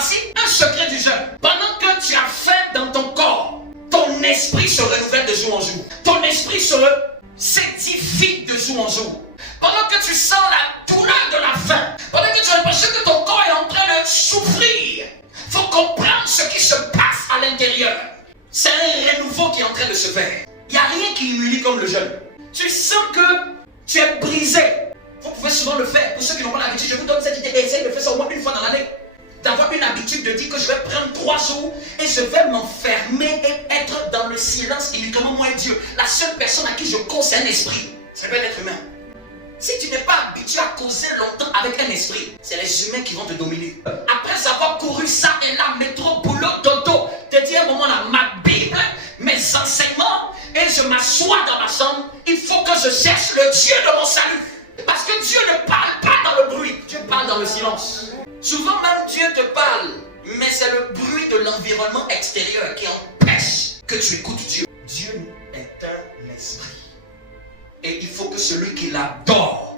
Voici un secret du jeûne. Pendant que tu as faim dans ton corps, ton esprit se renouvelle de jour en jour. Ton esprit se s'édifie de jour en jour. Pendant que tu sens la douleur de la faim, pendant que tu as l'impression que ton corps est en train de souffrir, il faut comprendre ce qui se passe à l'intérieur. C'est un renouveau qui est en train de se faire. Il n'y a rien qui humilie comme le jeûne. Tu sens que tu es brisé. Vous pouvez souvent le faire. Pour ceux qui n'ont pas l'habitude, je vous donne cette idée. Essayez de faire ça au moins une fois dans l'année. D'avoir une habitude de dire que je vais prendre 3 jours et je vais m'enfermer et être dans le silence uniquement moi et Dieu. La seule personne à qui je cause, c'est un esprit. Ça peut être humain. Si tu n'es pas habitué à causer longtemps avec un esprit, c'est les humains qui vont te dominer. Après avoir couru ça et là, métro, boulot, dodo, te dis à un moment là, ma Bible, mes enseignements, et je m'assois dans ma chambre, il faut que je cherche le Dieu de mon salut. Parce que Dieu ne parle pas dans le bruit, Dieu parle dans le silence. Souvent même Dieu te parle, mais c'est le bruit de l'environnement extérieur qui empêche que tu écoutes Dieu. Dieu est un esprit. Et il faut que celui qui l'adore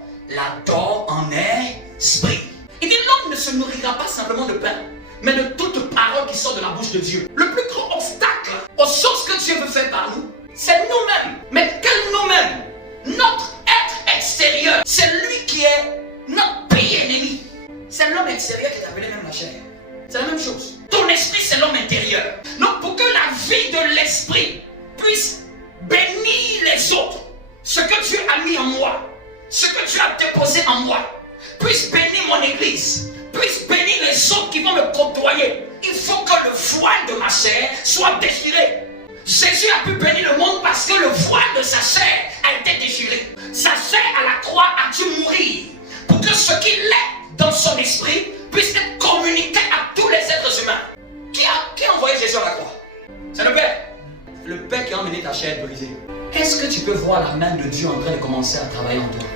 en esprit. Il dit l'homme ne se nourrira pas simplement de pain, mais de toute parole qui sort de la bouche de Dieu. Le plus grand obstacle aux choses que Dieu veut faire par nous, c'est nous-mêmes. Mais quel nous-mêmes? Notre être extérieur, c'est lui qui est notre pire ennemi. C'est l'homme extérieur qui t'appelait même la chair. C'est la même chose. Ton esprit, c'est l'homme intérieur. Donc pour que la vie de l'esprit puisse bénir les autres, ce que Dieu a mis en moi, ce que Dieu a déposé en moi, puisse bénir mon église, puisse bénir les autres qui vont me côtoyer, il faut que le voile de ma chair soit déchiré. Jésus a pu bénir le monde parce que le voile de sa chair a été déchiré. Sa chair à la croix a dû mourir pour que ce qu'il est dans son esprit puisse être communiqué à tous les êtres humains. Qui a envoyé Jésus à la croix? C'est le Père. Le Père qui a emmené ta chair brisée. Est-ce que tu peux voir la main de Dieu en train de commencer à travailler en toi?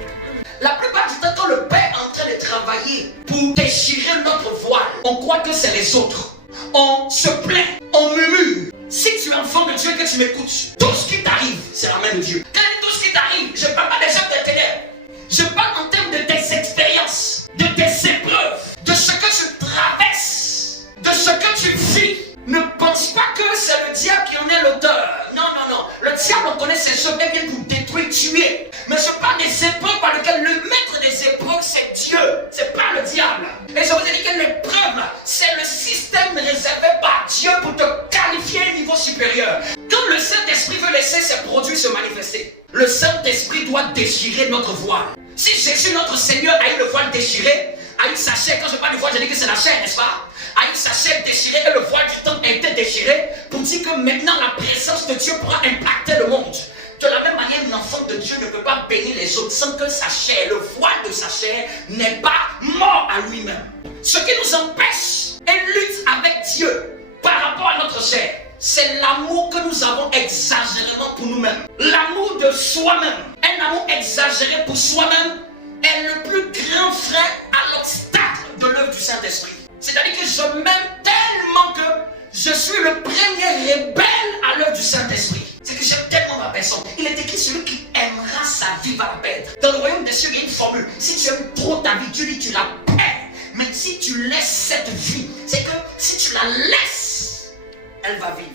La plupart du temps, quand le Père est en train de travailler pour déchirer notre voile, on croit que c'est les autres. On se plaint, on murmure. Si tu es enfant de Dieu et que tu m'écoutes, tout ce qui t'arrive, c'est la main de Dieu. Quand tout ce qui t'arrive, je ne parle pas des gens de ténèbres. Je parle en termes de tes expériences, de tes épreuves, de ce que tu traverses, de ce que tu vis. Ne pense pas que c'est le diable qui en est l'auteur. Non, non, non. Le diable, on connaît ses œuvres, il vient pour détruire, tuer. Mais je parle des épreuves par lesquelles le maître des épreuves, c'est Dieu. C'est pas le diable. Et je vous ai dit que l'épreuve, c'est le système réservé par Dieu pour te qualifier à un niveau supérieur. Quand le Saint-Esprit veut laisser ses produits se manifester, le Saint-Esprit doit déchirer notre voile. Si Jésus, notre Seigneur, a eu le voile déchiré, a eu sa chair, quand je parle du voile, je dis que c'est la chair, n'est-ce pas? A eu sa chair déchirée et le voile du temps a été déchiré pour dire que maintenant la présence de Dieu pourra impacter le monde. De la même manière, l'enfant de Dieu ne peut pas bénir les autres sans que sa chair, le voile de sa chair, n'est pas mort à lui-même. Ce qui nous empêche et lutte avec Dieu par rapport à notre chair, c'est l'amour que nous avons exagérément pour nous-mêmes. L'amour de soi-même. Un amour exagéré pour soi-même est le plus grand frein à l'obstacle de l'œuvre du Saint-Esprit. C'est-à-dire que je m'aime tellement que je suis le premier rebelle à l'œuvre du Saint-Esprit. C'est que j'aime tellement ma personne. Il est écrit celui qui aimera sa vie va la perdre. Dans le royaume des cieux, il y a une formule. Si tu aimes trop ta vie, Dieu dit tu la perds. Mais si tu laisses cette vie, c'est que si tu la laisses, elle va vivre.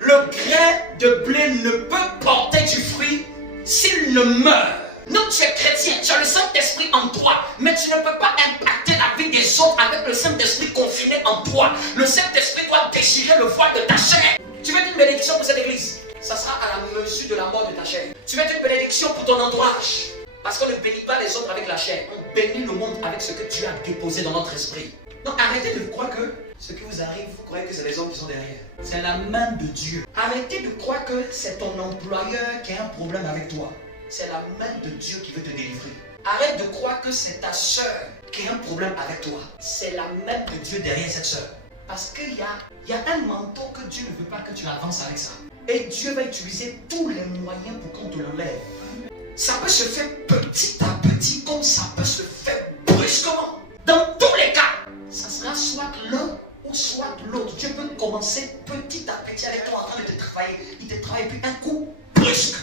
Le grain de blé ne peut porter du fruit s'il ne meurt. Non, tu es chrétien, tu as le Saint-Esprit en toi, mais tu ne peux pas impacter la vie des autres avec le Saint-Esprit confiné en toi. Le Saint-Esprit doit déchirer le voile de ta chair. Tu veux une bénédiction pour cette église? Ça sera à la mesure de la mort de ta chair. Tu veux une bénédiction pour ton entourage? Parce qu'on ne bénit pas les autres avec la chair. On bénit le monde avec ce que Dieu a déposé dans notre esprit. Donc arrêtez de croire que ce qui vous arrive, vous croyez que c'est les hommes qui sont derrière. C'est la main de Dieu. Arrêtez de croire que c'est ton employeur qui a un problème avec toi. C'est la main de Dieu qui veut te délivrer. Arrête de croire que c'est ta soeur qui a un problème avec toi. C'est la main de Dieu derrière cette soeur. Parce qu'il y a un manteau que Dieu ne veut pas que tu avances avec ça. Et Dieu va utiliser tous les moyens pour qu'on te l'enlève. Ça peut se faire petit à petit comme ça peut se faire brusquement. Dans tous les cas, ça sera soit l'un ou soit l'autre. Dieu peut commencer petit à petit avec toi en train de te travailler. Il te travaille puis un coup brusque.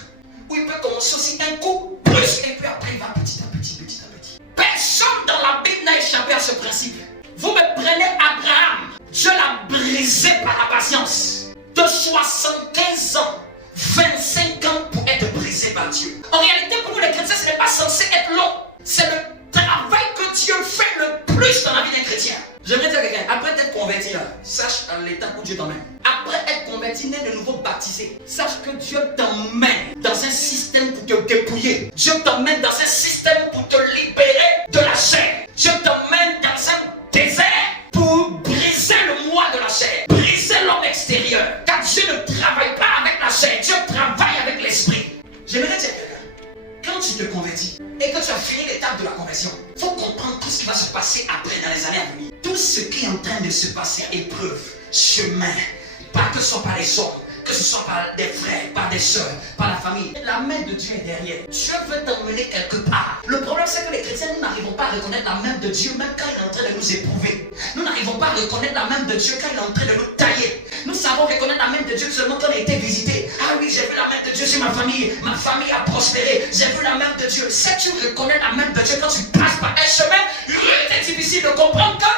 Ou il peut commencer aussi un coup brusque et puis après il va petit à petit, petit à petit. Personne dans la Bible n'a échappé à ce principe. Vous me prenez Abraham. brisé par la patience. De 75 ans, 25 ans pour être brisé par Dieu. En réalité, pour nous les chrétiens, ce n'est pas censé être long. C'est le travail que Dieu fait le plus dans la vie d'un chrétien. J'aimerais dire à quelqu'un, après t'être converti là, sache dans l'état où Dieu t'emmène. Après être converti, né de nouveau baptisé, sache que Dieu t'emmène dans un système pour te dépouiller. Dieu t'emmène dans un système pour te libérer de la chair. Dieu t'emmène dans un désert pour briser le moi de la chair, briser l'homme extérieur. Car Dieu ne travaille pas avec la chair, Dieu travaille avec l'esprit. J'aimerais dire à quelqu'un, quand tu te convertis et que tu as fini l'étape de la conversion, il faut comprendre tout ce qui va se passer après dans les années à venir. Tout ce qui est en train de se passer, épreuve, chemin, pas que ce soit par les hommes, que ce soit par des frères, par des soeurs, par la famille. La main de Dieu est derrière. Dieu veut t'emmener quelque part. Le problème, c'est que les chrétiens, nous n'arrivons pas à reconnaître la main de Dieu, même quand il est en train de nous éprouver. Nous n'arrivons pas à reconnaître la main de Dieu quand il est en train de nous tailler. Nous savons reconnaître la main de Dieu seulement quand on a été visité. Ah oui, j'ai vu la main de Dieu sur ma famille a prospéré. J'ai vu la main de Dieu. Si tu reconnais la main de Dieu quand tu passes par un chemin, il est difficile de comprendre que